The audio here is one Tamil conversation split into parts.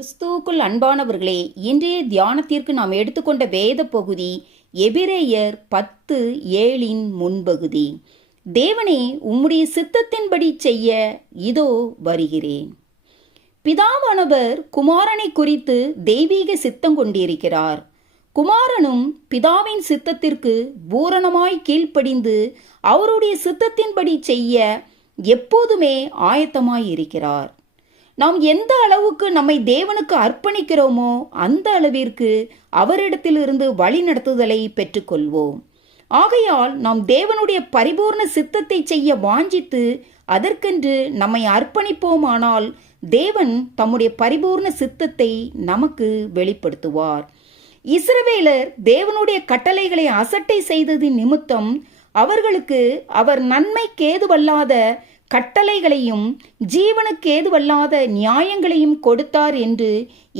கிறிஸ்துவுக்குள் அன்பானவர்களே இன்றைய தியானத்திற்கு நாம் எடுத்துக்கொண்ட வேத பகுதி எபிரேயர் பத்து ஏழின் முன்பகுதி. தேவனே உம்முடைய சித்தத்தின்படி செய்ய இதோ வருகிறேன். பிதாவானவர் குமாரனை குறித்து தெய்வீக சித்தம் கொண்டிருக்கிறார். குமாரனும் பிதாவின் சித்தத்திற்கு பூரணமாய் கீழ்ப்படிந்து அவருடைய சித்தத்தின்படி செய்ய எப்போதுமே ஆயத்தமாய் இருக்கிறார் நாம் எந்த அளவுக்கு நம்மை தேவனுக்கு அர்ப்பணிக்கிறோமோ அந்த அளவிற்கு அவரிடத்திலிருந்து வழிநடத்துதலை பெற்றுக்கொள்வோம். ஆகையால் நாம் தேவனுடைய பரிபூர்ண சித்தத்தை செய்ய வாஞ்சித்து அதற்கென்று நம்மை அர்ப்பணிப்போமானால் தேவன் தம்முடைய பரிபூர்ண சித்தத்தை நமக்கு வெளிப்படுத்துவார். இஸ்ரவேலர் தேவனுடைய கட்டளைகளை அசட்டை செய்தது நிமித்தம் அவர்களுக்கு அவர் நன்மை கேதுவல்லாத கட்டளைகளையும் ஜீவனுக்கு ஏதுவல்லாத நியாயங்களையும் கொடுத்தார் என்று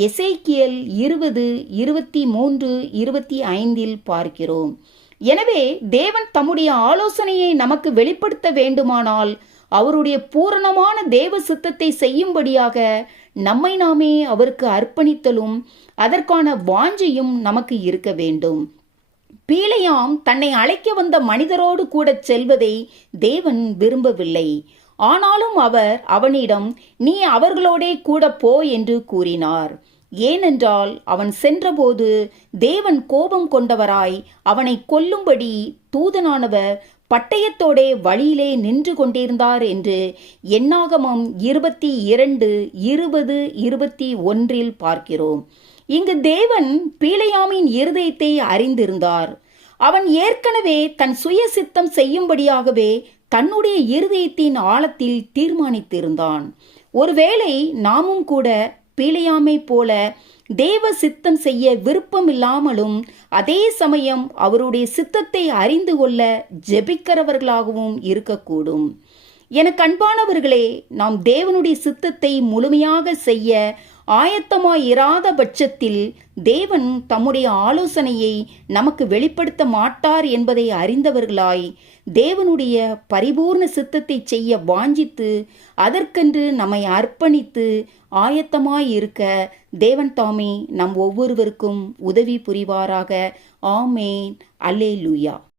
எசைக்கியல் இருபது இருபத்தி மூன்று இருபத்தி ஐந்தில் பார்க்கிறோம். எனவே தேவன் தம்முடைய ஆலோசனையை நமக்கு வெளிப்படுத்த வேண்டுமானால் அவருடைய பூரணமான தேவ சித்தத்தை செய்யும்படியாக நம்மை நாமே அவருக்கு அர்ப்பணித்தலும் அதற்கான வாஞ்சையும் நமக்கு இருக்க வேண்டும். பீலையாம் தன்னை அழைக்க வந்த மனிதரோடு கூட செல்வதை தேவன் விரும்பவில்லை. ஆனாலும் அவர் அவனிடம் நீ அவர்களோடே கூட போ என்று கூறினார். ஏனென்றால் அவன் சென்றபோது தேவன் கோபம் கொண்டவராய் அவனை கொல்லும்படி தூதனானவர் பட்டயத்தோடே வழியிலே நின்று கொண்டிருந்தார் என்று எண்ணாகமம் இருபத்தி இரண்டு இருபது இருபத்தி ஒன்றில் பார்க்கிறோம். இங்கு தேவன் பீலையாமின் இருதயத்தை அறிந்திருந்தார். அவன் ஏற்கனவே தன் சுய சித்தம் செய்யும்படியாகவே தன்னுடைய இருதயத்தின் ஆழத்தில் தீர்மானித்திருந்தான். ஒருவேளை நாமும் கூட பீழையாமை போல தேவ சித்தம் செய்ய விருப்பமில்லாமலும் அதே சமயம் அவருடைய சித்தத்தை அறிந்து கொள்ள ஜெபிக்கிறவர்களாகவும் இருக்கக்கூடும். எனக்கு அன்பானவர்களே நாம் தேவனுடைய சித்தத்தை முழுமையாக செய்ய ஆயத்தமாயிராத பட்சத்தில் தேவன் தம்முடைய ஆலோசனையை நமக்கு வெளிப்படுத்த மாட்டார் என்பதை அறிந்தவர்களாய் தேவனுடைய பரிபூர்ண சித்தத்தை செய்ய வாஞ்சித்து அதற்கென்று நம்மை அர்ப்பணித்து ஆயத்தமாயிருக்க தேவன் தாமே நம் ஒவ்வொருவருக்கும் உதவி புரிவாராக. ஆமேன். அல்லே லூயா